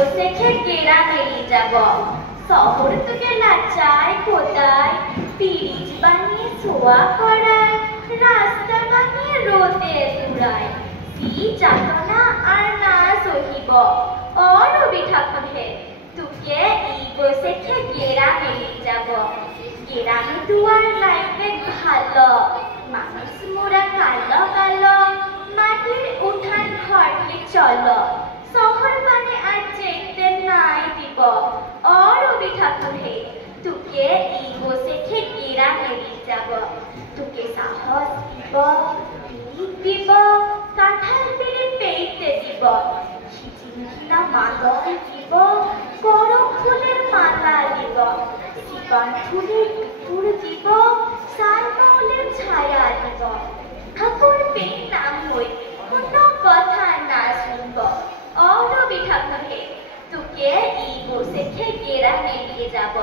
বসে গেরা মেরিয়ে যাব শহর থেকে লাচায় কোদায় পিরিচ বানিয়ে শোয়া করায় রাস্তা বানিয়ে রোদে দূরায় সেই যাতনা আর না সহিব অরবি ঠাকুরে তোকে এই বসে গেরা মেরিয়ে যাব গ্রামে দুয়ার লাইফে ভালো মানুষ মোরা কালো কালো মাটির উঠান ঘরকে চলো শহর মানে আর যেতে নাই দিব অরবি ঠাকুরে তোকে এই বসে গেরা মেরিয়ে যাব তোকে সাহস দিব পিঠ দিব কাঁঠাল পেরে পেইতে দিব খিচিমিচিনা মাদল দিব গরম ফুলের মালা দিব জীবন ফুলের দুপুর দিব শালমৌলের ছায়া দিব ঠাকুর পেয়ে নাম হই কোনো কথা না শুনব অরবি ঠাকুরে তোকে এই বসে গেরা মেরিয়ে যাব